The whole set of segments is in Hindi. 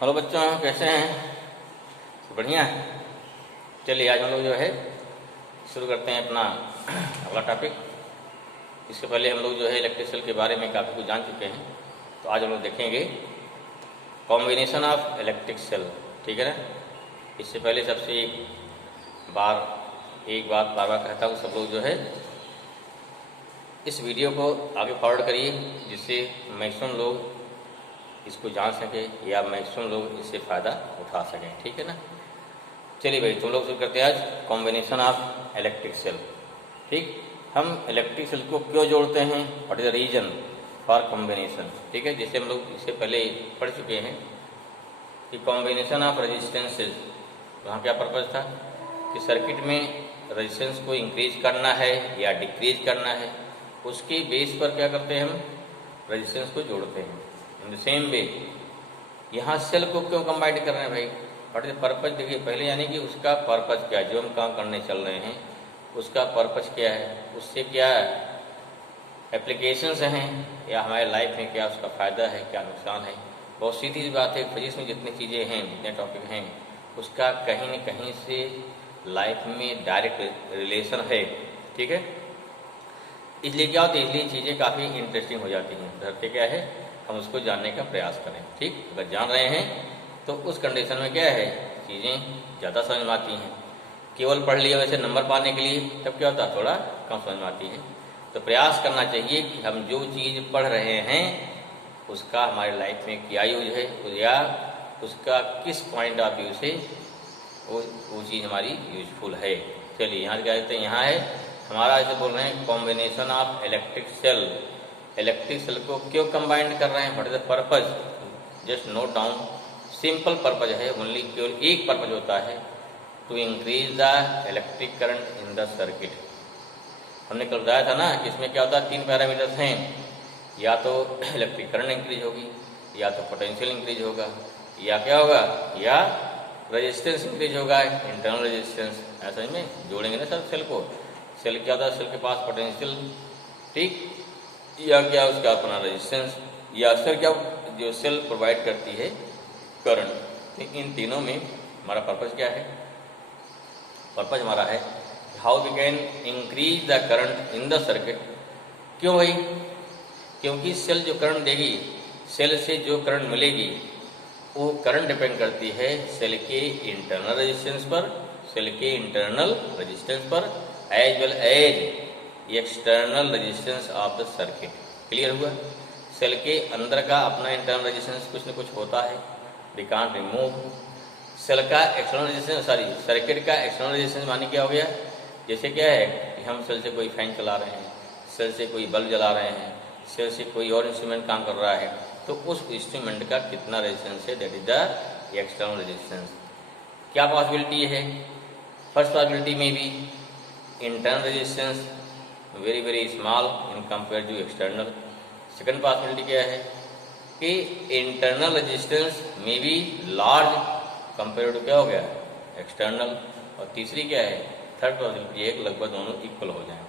हेलो बच्चों, कैसे हैं? बढ़िया। चलिए आज हम लोग जो है शुरू करते हैं अपना अगला टॉपिक। इससे पहले हम लोग जो है इलेक्ट्रिक सेल के बारे में काफ़ी कुछ जान चुके हैं, तो आज हम लोग देखेंगे कॉम्बिनेशन ऑफ इलेक्ट्रिक सेल। ठीक है ना। इससे पहले सबसे एक बात बार बार कहता हूँ, सब लोग जो है इस वीडियो को आगे फॉरवर्ड करिए, जिससे मैक्सिमम लोग इसको जान सके या मैक्सिमम लोग इससे फ़ायदा उठा सकें। ठीक है ना। चलिए भाई, तुम लोग शुरू करते हैं आज कॉम्बिनेशन ऑफ इलेक्ट्रिक सेल। ठीक, हम इलेक्ट्रिक सेल को क्यों जोड़ते हैं, what is the reason for combination. ठीक है, जैसे हम लोग इससे पहले पढ़ चुके हैं कि कॉम्बिनेशन ऑफ रेजिस्टेंसेज, वहाँ क्या पर्पज़ था कि सर्किट में रेजिस्टेंस को इंक्रीज करना है या डिक्रीज करना है, उसके बेस पर क्या करते हैं, हम रेजिस्टेंस को जोड़ते हैं। इन द सेम वे यहाँ सेल को क्यों कंबाइन कर रहे हैं भाई, व्हाट इज पर्पज। देखिए पहले यानी कि उसका पर्पज क्या है, जो हम काम करने चल रहे हैं उसका पर्पज क्या है, उससे क्या एप्लीकेशंस हैं या हमारे लाइफ में क्या उसका फ़ायदा है, क्या नुकसान है। बहुत सीधी सी बात है, फिजिक्स में जितनी चीज़ें हैं, जितने टॉपिक हैं, उसका कहीं न कहीं से लाइफ में डायरेक्ट रिलेशन है। ठीक है, इसलिए क्या होता है, इसलिए चीज़ें काफ़ी इंटरेस्टिंग हो जाती हैं। धरते क्या है, हम उसको जानने का प्रयास करें। ठीक, अगर जान रहे हैं तो उस कंडीशन में क्या है, चीज़ें ज़्यादा समझ में आती हैं। केवल पढ़ लिया वैसे नंबर पाने के लिए तब क्या होता है, थोड़ा कम समझ में आती है। तो प्रयास करना चाहिए कि हम जो चीज़ पढ़ रहे हैं उसका हमारे लाइफ में क्या यूज है, या उसका किस पॉइंट ऑफ व्यू से वो चीज़ हमारी यूजफुल है। चलिए यहाँ क्या कहते हैं, यहाँ है हमारा ऐसे बोल रहे हैं combination of electric cell. Electric cell को क्यों कंबाइंड कर रहे हैं, what is the purpose. Just note down, simple purpose है, ओनली केवल एक पर्पज होता है, to increase the electric current in the circuit. हमने कल बताया था ना कि इसमें क्या होता है, 3 पैरामीटर्स हैं, या तो इलेक्ट्रिक करंट इंक्रीज होगी, या तो पोटेंशियल इंक्रीज होगा, या क्या होगा, या रेजिस्टेंस इंक्रीज होगा, इंटरनल रेजिस्टेंस। ऐसा में जोड़ेंगे ना सर सेल को। सेल क्या होता है, सेल के पास पोटेंशियल, ठीक, या क्या उसका अपना रेजिस्टेंस, या सर क्या जो सेल प्रोवाइड करती है करंट। तो इन तीनों में हमारा पर्पज क्या है, पर्पज हमारा है how we can increase the current in the circuit. क्यों भाई, क्योंकि सेल जो करंट देगी, सेल से जो करंट मिलेगी, वो करंट डिपेंड करती है सेल के इंटरनल रेजिस्टेंस पर, सेल के इंटरनल रेजिस्टेंस पर, as well as external resistance of the circuit. Clear हुआ। सेल के अंदर का अपना इंटरनल रेजिस्टेंस कुछ न कुछ होता है, वी कांट रिमूव। सेल का एक्सटर्नल रेजिस्टेंस, सर्किट का एक्सटर्नल रेजिस्टेंस माने क्या हो गया, जैसे क्या है कि हम सेल से कोई फैन चला रहे हैं, सेल से कोई बल्ब जला रहे हैं, सेल से कोई और इंस्ट्रूमेंट काम कर रहा है, तो उस इंस्ट्रूमेंट का कितना रेजिस्टेंस है, that is the external resistance. क्या पॉसिबिलिटी है, फर्स्ट पॉसिबिलिटी में भी internal resistance very very small in compare to external. Second possibility क्या है कि इंटरनल रेजिस्टेंस में बी लार्ज कंपेयर टू क्या हो गया, एक्सटर्नल। और तीसरी क्या है, थर्ड पॉसिबिलिटी है कि लगभग दोनों इक्वल हो जाएं।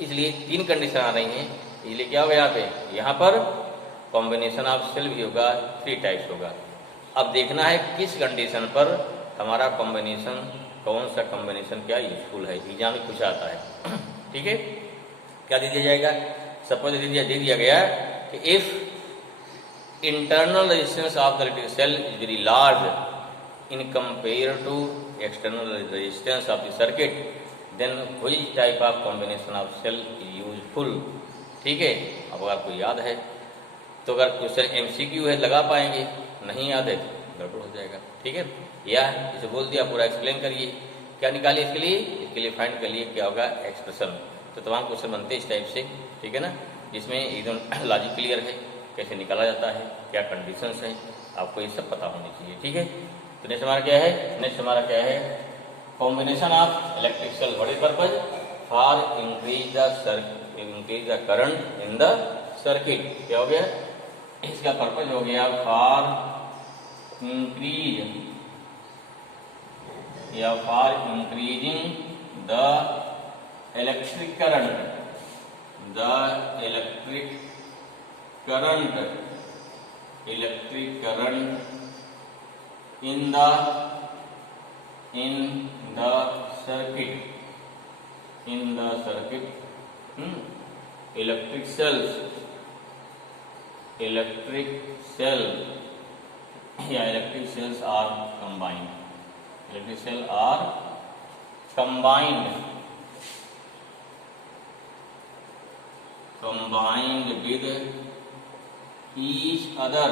इसलिए 3 कंडीशन आ रही हैं। इसलिए क्या होगा यहाँ पर कॉम्बिनेशन ऑफ सेल भी होगा, 3 टाइप्स होगा। अब देखना है किस कंडीशन पर हमारा कॉम्बिनेशन, कौन सा कॉम्बिनेशन क्या यूजफुल है, एग्जाम में पूछा आता है। ठीक है, क्या दे दिया जाएगा, सपोज दे दिया गया कि if internal resistance of the electric cell is very large in compare to external resistance of the circuit, then which type of combination of cell is useful. ठीक है, अब अगर आपको याद है तो अगर क्वेश्चन MCQ है लगा पाएंगे, नहीं याद है गड़बड़ हो जाएगा। ठीक है, या इसे बोल दिया पूरा एक्सप्लेन करिए, क्या निकालिए इसके लिए फाइंड कर लिए क्या होगा, एक्सप्रेशन। तो तमाम क्वेश्चन बनते हैं इस टाइप से। ठीक है ना, जिसमें एकदम लॉजिक क्लियर है, कैसे निकाला जाता है, क्या कंडीशंस हैं, आपको ये सब पता होनी चाहिए। ठीक है, तो नेक्स्ट हमारा क्या है, नेक्स्ट हमारा क्या है, combination of electric cell, what is purpose, for increase the current in the circuit. क्या हो गया, इसका पर्पज हो गया फॉर इंक्रीज या for increasing the electric current, the electric current in the circuit electric cell electric cells are combined with each other।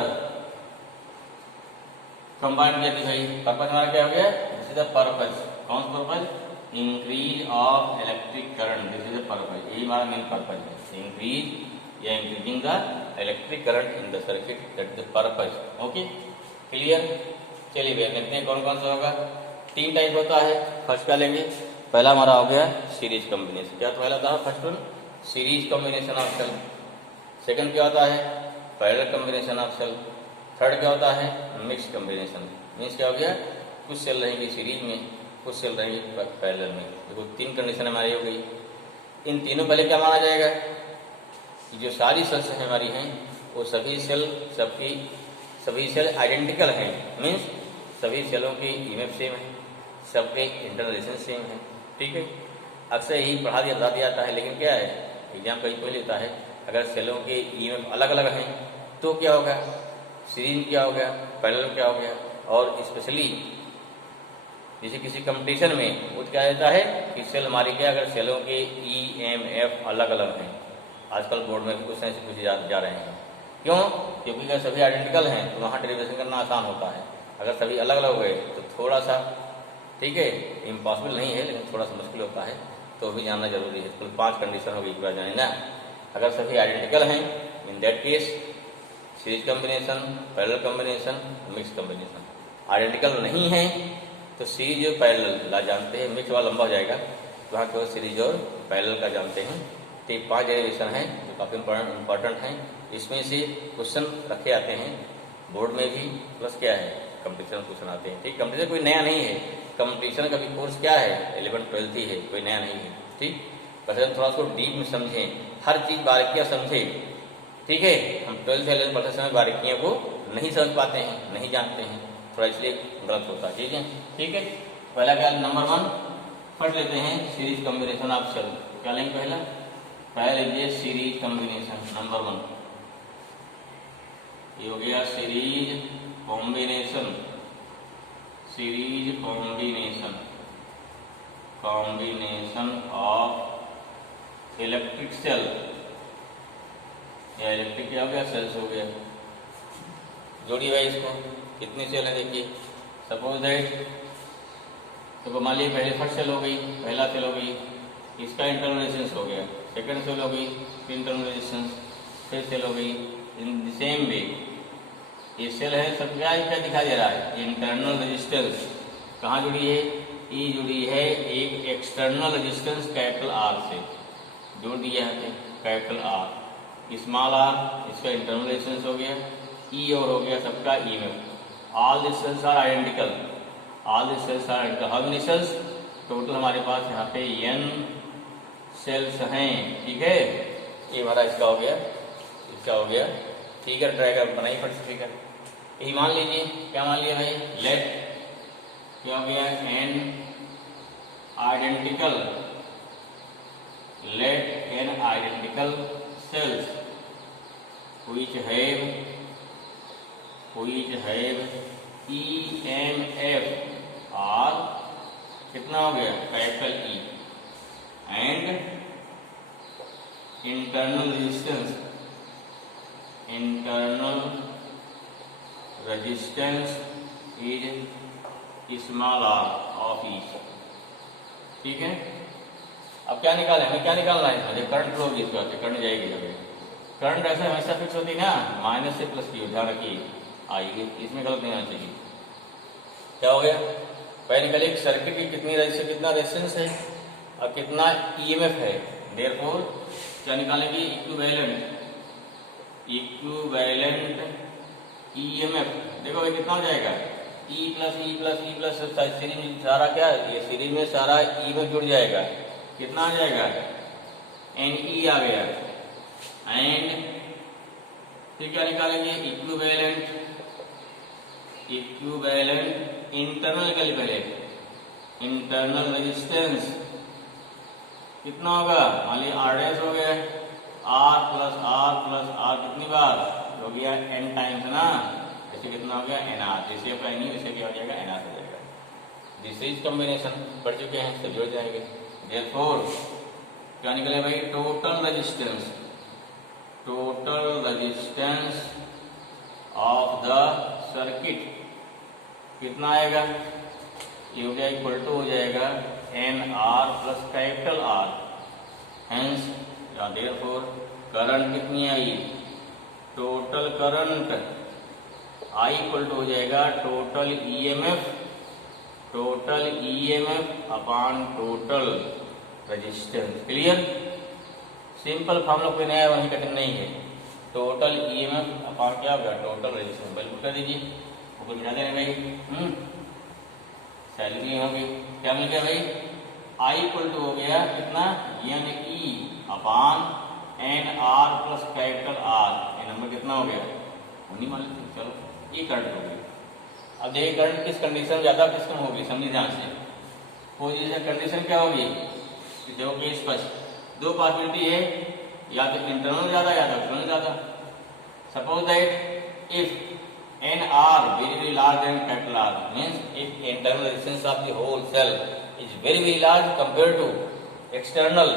Combine किया थी भाई, पर्पज हमारा क्या हो गया, दिस इज द पर्पज, कौन सा purpose, increase of electric current, this is the purpose, यही हमारा मेन पर्पज है, इंक्रीज या increasing the electric current in the circuit, that is the purpose. Okay clear. चलिए भैया देखते हैं कौन कौन सा होगा। 3 टाइप होता है, फर्स्ट का लेंगे, पहला हमारा हो गया सीरीज कॉम्बिनेशन, क्या पहला था first one, series combination of cell. Second क्या होता है, parallel combination of cell. Third क्या होता है, मिक्स कॉम्बिनेशन। मीन्स क्या हो गया, कुछ सेल रहेंगे सीरीज में, कुछ सेल रहेंगे पैरेलल में। देखो 3 कंडीशन हमारी हो गई। इन तीनों पहले क्या माना जाएगा, कि जो सारी सेल्स हमारी हैं वो सभी सेल आइडेंटिकल हैं, मीन्स सभी सेलों की इमेज सेम है, सबके इंटरनल सेम है। ठीक है, अक्सर यही पढ़ा दिया जाता है, लेकिन क्या है एग्जाम कहीं कोई लेता है, अगर सेलों के इमेज अलग अलग हैं तो क्या होगा, सीरीज में क्या हो गया, पैरेलल क्या हो गया। और स्पेशली जैसे किसी कंपटीशन में वो क्या रहता है कि सेल हमारी क्या, अगर सेलों के EMF अलग अलग हैं, आजकल बोर्ड में भी कुछ ऐसे पूछे जा रहे हैं, क्यों, क्योंकि अगर सभी आइडेंटिकल हैं तो वहाँ डेरिवेशन करना आसान होता है, अगर सभी अलग अलग हो गए तो थोड़ा सा, ठीक है, इम्पॉसिबल नहीं है लेकिन थोड़ा सा मुश्किल होता है, तो भी जानना जरूरी है। कुल 5 कंडीशन होगी, एक बार जाने ना, अगर सभी आइडेंटिकल हैं in that case series combination, parallel combination, mix combination. Identical नहीं है तो सीरीज और पैरेलल ला जानते हैं, मिक्स वाला लंबा हो जाएगा तो वहाँ केवल सीरीज और पैरेलल का जानते हैं। तो 5 डेरिवेशन हैं जो काफ़ी इंपॉर्टेंट हैं, इसमें से क्वेश्चन रखे आते हैं बोर्ड में भी, प्लस क्या है कंपटीशन क्वेश्चन आते हैं। ठीक, कंपटीशन कोई नया नहीं है, कंपटीशन का भी कोर्स क्या है 11th-12th ही है, कोई नया नहीं है। ठीक, बस थोड़ा सा डीप में समझें, हर चीज़ बारीकियाँ समझें। ठीक है, हम 12th 11th पढ़ते समय बारीकियों को नहीं समझ पाते हैं, नहीं जानते हैं, थोड़ा इसलिए गलत होता है। ठीक है, ठीक है, पहला क्या नंबर 1 फर्स्ट लेते हैं, सीरीज कॉम्बिनेशन ऑफ सेल। क्या लेंगे पहला लीजिए सीरीज कॉम्बिनेशन नंबर 1, ये हो गया series combination of electric cell, या इलेक्ट्रिक क्या हो गया, सेल्स हो गया। जोड़िए भाई इसको, कितनी सेल है देखिए, सपोज दैट तो मान लीजिए पहले फर्स्ट सेल हो गई, पहला सेल हो गई, इसका इंटरनल रेजिस्टेंस हो गया, सेकंड सेल हो गई, फिर इंटरनल रेजिस्टेंस, फिर सेल हो गई। इन द सेम वे ये सेल है, सब क्या दिखाई दे रहा है, इंटरनल रेजिस्टेंस कहाँ जुड़ी है, ये जुड़ी है एक एक्सटर्नल रेजिस्टेंस कैपिटल R से, जोड़ दिया है कैपिटल R, स्मॉल r, इसका इंटरनल रेजिस्टेंस हो गया, E और हो गया सबका EMF। All the cells are identical, how many cells, total हमारे पास यहाँ पे n सेल्स हैं। ठीक है, ये हमारा इसका हो गया, फिगर ड्राइगर बनाई फट से फिगर। यही मान लीजिए, क्या मान लिया भाई, लेट क्या हो गया, n identical cells which have EMF और कितना हो गया, capital E, and internal resistance is small r of each. ठीक है, अब क्या निकालें, हमें क्या निकालना है, मुझे करंट फ्लो होगी, इसके करंट जाएगी, करंट ऐसे हमेशा फिक्स होती है ना, माइनस से प्लस की, ध्यान रखिए आएगी, इसमें गलत नहीं होना चाहिए। क्या हो गया, पहले निकालिए सर्किट की कितना रेजिस्टेंस है और कितना EMF है, देयरफॉर क्या निकालेंगे, इक्विवेलेंट EMF। देखो भाई कितना हो जाएगा, E प्लस सीरीज में सारा क्या, ये सीरीज में सारा EMF जुड़ जाएगा, कितना आ जाएगा, NE आ गया, एंड फिर क्या निकालेंगे, इक्विवेलेंट इक्विवेलेंट इंटरनल के लिए पहले इंटरनल रेजिस्टेंस कितना होगा, मान लीजिए आर डैश हो गया, आर प्लस आर कितनी बार हो गया, एन टाइम्स ना, ऐसे कितना हो गया एन आर, जैसे आपका एन वैसे क्या हो जाएगा एन आर हो जाएगा। दिस इज कॉम्बिनेशन पढ़ चुके हैं, सब जुड़ जाएंगे। देयरफॉर क्या निकले भाई, total resistance of the circuit कितना आएगा, ये हो गया इक्वल टू हो जाएगा n r plus capital R, hence therefore current कितनी आई, total current I equal to हो जाएगा total EMF upon total resistance. Clear, simple formula कोई नया वहीं कठिन नहीं है। टोटल ईएमएफ अपॉन क्या होगा, टोटल रेजिस्टेंस, बिल्कुल कर दीजिए, ऊपर बिठा देना भाई, सैलरी होगी, क्या मिल गया भाई, आई इक्वल टू हो गया कितना, n E upon n r plus capital R, ये नंबर कितना हो गया, उन्हीं मान लेते। चलो ये करंट हो गई। अब देखिए करंट किस कंडीशन में ज्यादा किस कम होगी, समझिए ध्यान से। पोजीशन कंडीशन क्या होगी, देखो कि स्पष्ट दो पॉसिबिलिटी है, या तो इंटरनल ज्यादा या तो एक्सटर्नल ज्यादा। Suppose that if n r very large than capital R means if internal resistance of the whole cell is very large compared to external,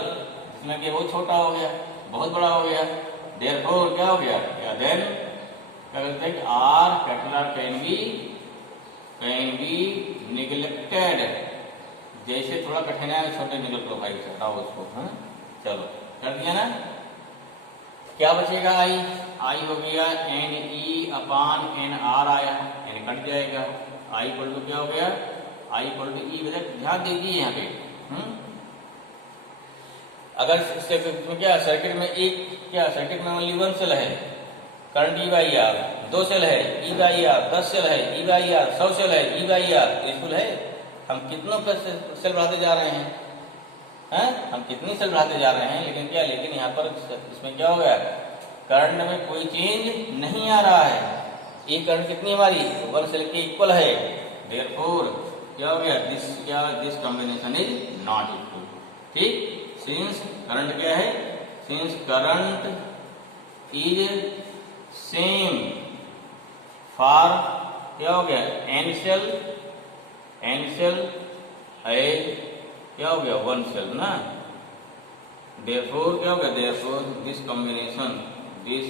जिसमें कि बहुत छोटा हो गया, बहुत बड़ा हो गया, therefore क्या हो गया, या then क्या कहते हैं R capital R can be neglected, जैसे थोड़ा कठिन है छोटे निकल प्रोफाइल से हटाओ उसको, हाँ चलो कर दिया ना, क्या बचेगा आई हो गया n E upon n r आया, एन कट जाएगा, आई इक्वल टू क्या हो गया, आई इक्वल टू ई, ध्यान दीजिए यहाँ पे। अगर क्या सर्किट में सर्किट में ओनली वन सेल है, करंट ई बाई आर, दो सेल है ई बाई आर, 10 सेल है ई बाई आर, 100 सेल है ई बाई आर, यूजफुल है। हम कितनों सेल बढ़ाते जा रहे हैं, हम कितनी सेल बढ़ाते जा रहे हैं, लेकिन यहाँ पर इसमें क्या हो गया, करंट में कोई चेंज नहीं आ रहा है। ये करंट कितनी हमारी वन सेल के इक्वल है, देयरफॉर क्या हो गया, this combination is not equal. ठीक, सिंस करंट क्या है, since current is same for क्या हो गया एन सेल एज क्या हो गया वन सेल ना, देयरफॉर क्या हो गया, therefore this combination is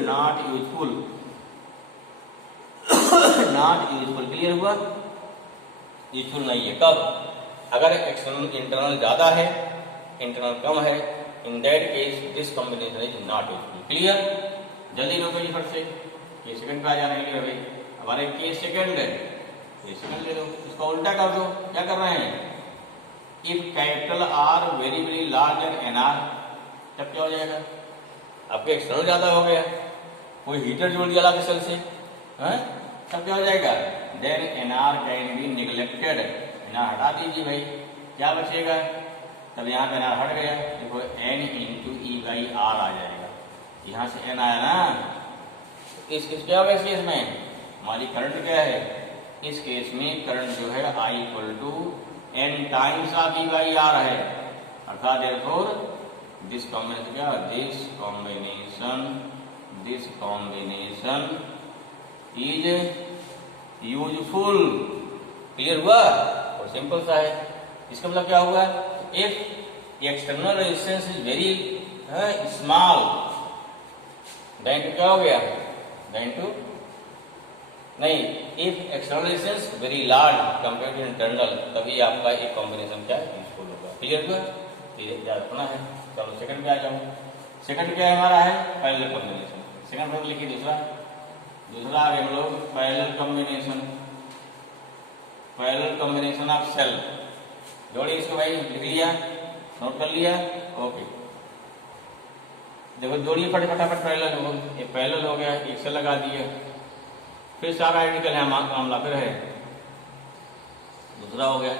not useful. Clear हुआ, यूजफुल नहीं है। कब, अगर एक्सटर्नल इंटरनल ज्यादा है इंटरनल कम है, in that case this combination is not useful. Clear, जल्दी लो भाई फट से, ये सेकंड पे आ जाने के लिए भाई, हमारे केस सेकंड है, ये सेकंड ले लो, इसको उल्टा कर दो। क्या कर रहे हैं, if capital R very large and n r, तब क्या हो जाएगा, आपके एक्सटर्नल ज्यादा हो गया, कोई हीटर जोड़ दिया अलग सेल से, तब क्या हो जाएगा, then n r can be neglected, n r हटा दीजिए भाई, क्या बचेगा, तब यहाँ पे एन आर हट गया, देखो n into E by R आ जाएगा, यहाँ से एन आया ना, इस केस क्या होगा, इस केस में हमारी करंट क्या है, इस केस में करंट जो है I equal to n times of E by R है, अर्थात देयरफॉर दिस कॉम्बिनेशन क्या, this combination is useful. Clear हुआ, और सिंपल सा है। इसका मतलब क्या हुआ, if external resistance is very small, then to क्या हो गया, देन टू नहीं, if external resistance very large compare to internal, तभी आपका एक कॉम्बिनेशन क्या यूजफुल होगा। क्लियर हुआ, ये याद रखना है। चलो सेकंड पे आ जाओ, सेकंड क्या हमारा है, पैरेलल कॉम्बिनेशन। सेकंड पर लिखिए दूसरा आ गया हम लोग पैरेलल कॉम्बिनेशन ऑफ सेल। जोड़िए इसको भाई, लिख लिया, नोट कर लिया, ओके। देखो जोड़िए फटाफट, पैरेलल हो, ये पैरेलल हो गया, एक सेल लगा दिए, फिर सारा आइडेंटिकल है मामला, फिर है दूसरा हो गया।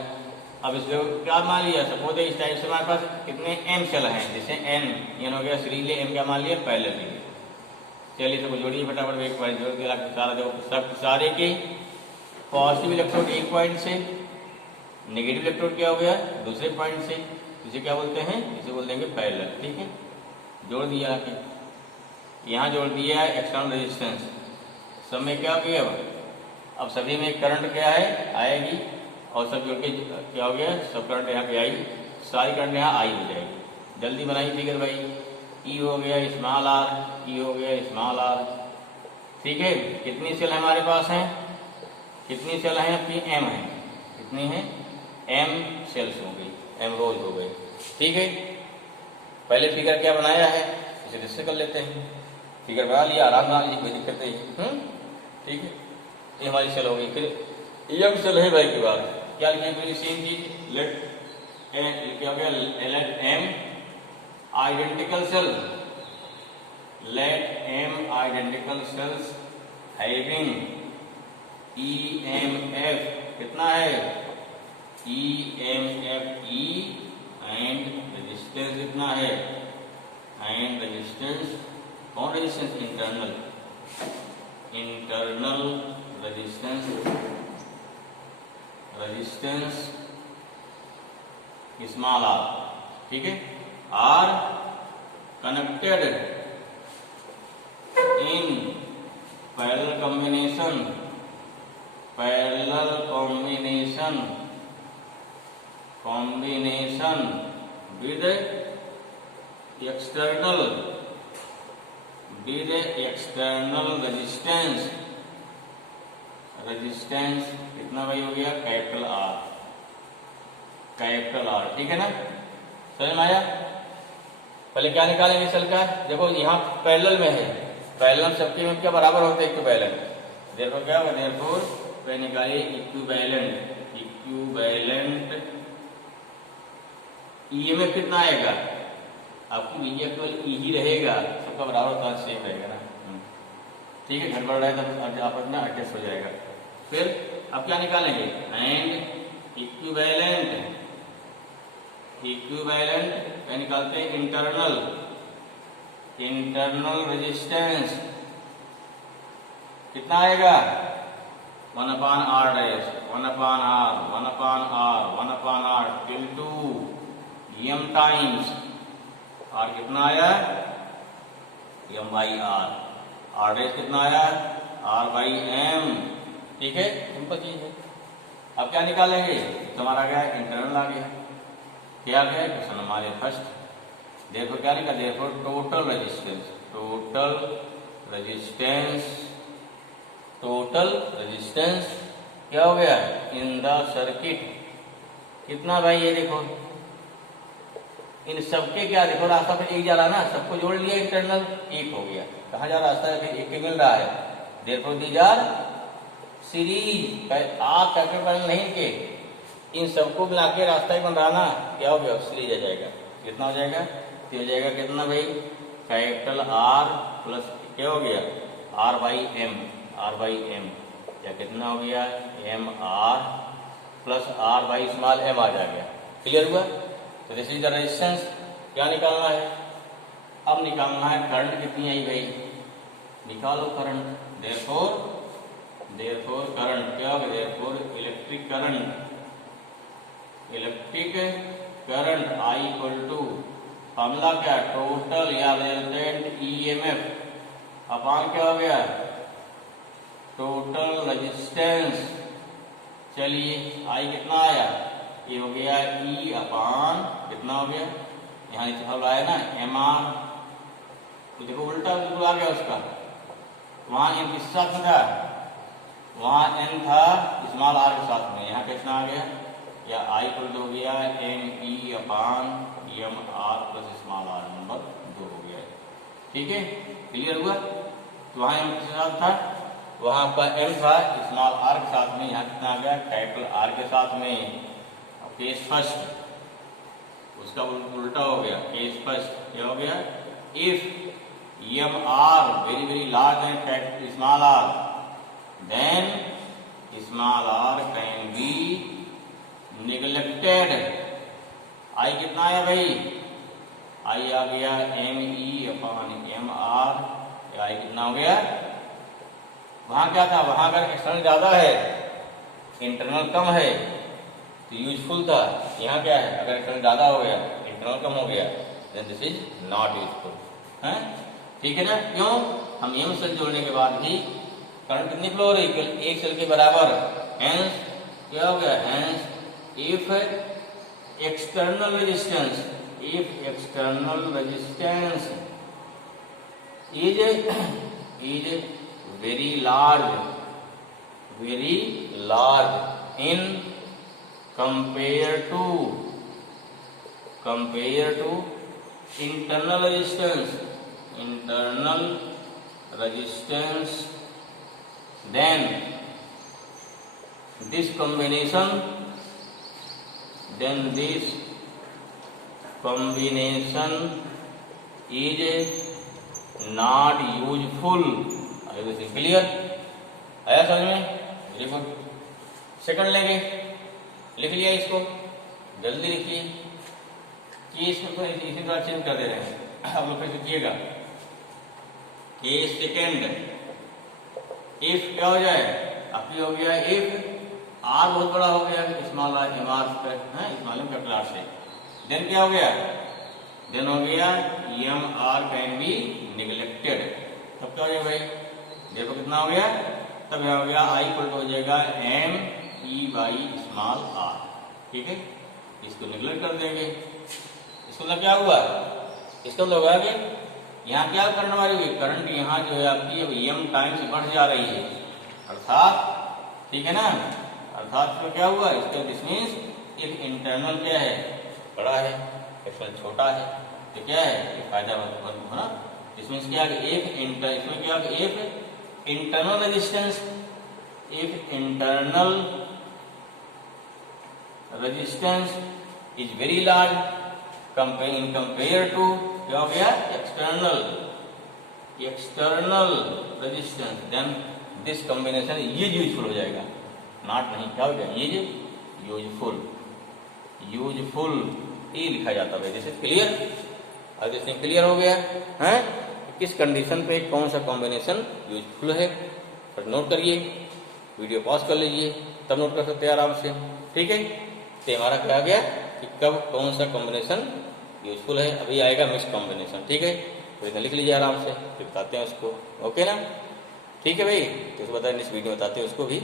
अब इसको क्या मान लिया, सपोज इस टाइप से हमारे पास कितने एम सेल हैं, जैसे एन हो गया सीरीज, एम क्या मान लिया, पैरेलल लिए, चलिए सबको जोड़िए फटाफट, एक पॉइंट जोड़ दिया सारा, देखो सब सारे के पॉजिटिव इलेक्ट्रोड एक पॉइंट से, नेगेटिव इलेक्ट्रोड क्या हो गया दूसरे पॉइंट से, इसे क्या बोलते हैं, इसे बोल देंगे पैरेलल। ठीक है, जोड़ दिया आके, यहाँ जोड़ दिया एक्सटर्नल रेजिस्टेंस, सब में क्या हो गया, अब सभी में करंट क्या है आएगी, और सब जोड़ के क्या हो गया, सब करंट यहाँ पे आई, सारी करंट यहाँ आई हो जाएगी। जल्दी बनाइए फिगर भाई, ई हो गया स्मॉल आर, ई हो गया स्मॉल आर। ठीक है, कितनी सेल हमारे पास हैं, कितनी सेल हैं आपकी, एम है, कितनी है एम सेल्स हो गई, एम रोज हो गई। ठीक है, पहले फिगर क्या बनाया है इसे डिस्कस कर लेते हैं, फिगर बना लिया, आराम बना लीजिए, कोई दिक्कत नहीं है। ठीक है, ये हमारी सेल हो गई। फिर एम सेल है भाई के बाद क्या लिखेंगे, सेम चीज, लेट क्या हो गया, let m identical cell, let m identical cells having EMF, कितना है EMF E एंड रेजिस्टेंस कितना है, एंड रेजिस्टेंस, कौन resistance, internal, internal resistance, resistance small r. ठीक है, are connected in parallel combination, parallel combination, combination with external, with external resistance, resistance कितना भाई हो गया, कैपिटल आर, कैपिटल आर। ठीक है ना, समझ में आया। पहले क्या निकालेंगे सेल का, देखो यहाँ पैरेलल में है, पैरेलल सबके में क्या बराबर होता है, इक्विवेलेंट, देखो क्या होगा, देयरफॉर पे निकालिए इक्विवेलेंट, इक्विवेलेंट ईएमएफ कितना आएगा आपकी, भैया केवल ई ही रहेगा, सबका बराबर होता है, सेम रहेगा ना। ठीक है, गड़बड़ रहे तो आपस में एडजस्ट हो जाएगा। फिर अब क्या निकालेंगे, एंड इक्विवेलेंट, इक्विवेलेंट क्या निकालते हैं, इंटरनल, इंटरनल रेजिस्टेंस कितना आएगा, 1/r dash, 1/r, 1/r, 1/r till two m times r, कितना आया m/r, r डैश कितना आया r/m। ठीक है, सिंपल चीज है। अब क्या निकालेंगे, तुम्हारा गया इंटरनल आ गया, क्या गया क्वेश्चन हमारे फर्स्ट, देखो क्या निकाल, देखो total resistance, total resistance, total resistance क्या हो गया इन द सर्किट, कितना भाई, ये देखो इन सबके क्या, देखो रास्ता पर एक जा रहा ना, सबको जोड़ लिया, इंटरनल एक हो गया, कहाँ जा रास्ता है, फिर एक मिल रहा है, देखो दीज आर सीरीज, आप कैपिटल नहीं के, इन सबको मिला के रास्ता ही बन रहा ना, क्या हो गया सीरीज आ जाएगा, कितना हो जाएगा, तो हो जाएगा कितना भाई, कैपिटल आर प्लस क्या हो गया r/m, r/m, या कितना हो गया mr प्लस r/m आ जाएगा। क्लियर हुआ, तो दिस इज द रेजिस्टेंस। क्या निकालना है, अब निकालना है करंट कितनी आई भाई, निकालो करंट, देयरफॉर, देयरफॉर करंट क्या होगा, therefore electric current, electric current I equal to formula क्या, टोटल या रिजल्टेंट ईएमएफ अपान क्या हो गया, टोटल रेजिस्टेंस। चलिए I कितना आया, ये हो गया E अपान कितना हो गया, यहाँ नीचे फॉर्मूला आया ना MR, तो देखो उल्टा बिल्कुल आ गया उसका, वहाँ M किस साथ में था, वहाँ M था स्मॉल r के साथ में, यहाँ कितना आ गया, या I इक्वल हो गया ME अपान MR plus small r, number 2 हो गया। ठीक है, क्लियर हुआ, तो वहाँ M किसके साथ था, वहाँ पर M था स्मॉल r के साथ में, यहाँ कितना आ गया कैपिटल R के साथ में। केस फर्स्ट, उसका उल्टा हो गया, केस फर्स्ट क्या हो गया, if M R very very large and small r, then small r can be neglected. I कितना आया भाई, आई आ गया ME अपान MR, या आई कितना हो गया, वहां क्या था, वहां अगर एक्सटर्नल ज्यादा है इंटरनल कम है तो यूजफुल था। यहाँ क्या है, अगर एक्सटर्नल ज्यादा हो गया इंटरनल कम हो गया, then this is not useful है। ठीक है ना, क्यों, हम एम सेल जोड़ने के बाद भी करंट कितनी फ्लो हो रही है, एक सेल के बराबर। हेंस क्या हो गया, hence if external resistance, if external resistance is very large in compared to internal resistance, then this combination is not useful। Clear आया समझ में, वेरी गुड। सेकंड लेंगे, लिख लिया इसको, जल्दी लिखिए कि इसको इसी तरह चेंज कर दे रहे हैं, आप लोग फिर लिखिएगा। के सेकेंड इफ क्या हो जाए, आपकी हो गया इफ आर बहुत बड़ा हो गया small r m r small m capital R से, देन क्या हो गया, देन हो गया m r can be neglected. तब क्या हो जाएगा भाई, देखो कितना हो गया, तब यह हो गया आई इक्वल टू हो जाएगा m E by small r. ठीक है, इसको निगलेक्ट कर देंगे। इसको मतलब क्या हुआ, इसका मतलब होगा कि यहाँ क्या करने वाली हुई, करंट यहाँ जो है आपकी अब एम टाइम से बढ़ जा रही है, अर्थात ठीक है ना, अर्थात तो क्या हुआ, इसका दिस मीन्स एक इंटरनल क्या है बड़ा है, एक्सटर्नल छोटा है, तो क्या है ये फायदा होना। इसमें क्या है, इसमें क्या है, एक internal resistance, is very large in compare to क्या हो गया, external resistance, then this combination ये यूजफुल हो जाएगा, नॉट नहीं, क्या हो गया ये यूजफुल ये लिखा जाता है। जैसे क्लियर, अब जैसे क्लियर हो गया है किस कंडीशन पे कौन सा कॉम्बिनेशन यूजफुल है, पर नोट करिए, वीडियो पॉज कर लीजिए तब नोट कर सकते हैं आराम से। ठीक है, तो हमारा क्या आ गया कि कब कौन सा कॉम्बिनेशन यूजफुल है, अभी आएगा मिक्स कॉम्बिनेशन। ठीक है, तो इतना लिख लीजिए आराम से, फिर बताते हैं उसको। ओके ना, ठीक है भाई, तो उसको बताएं, इस वीडियो में बताते हैं उसको भी।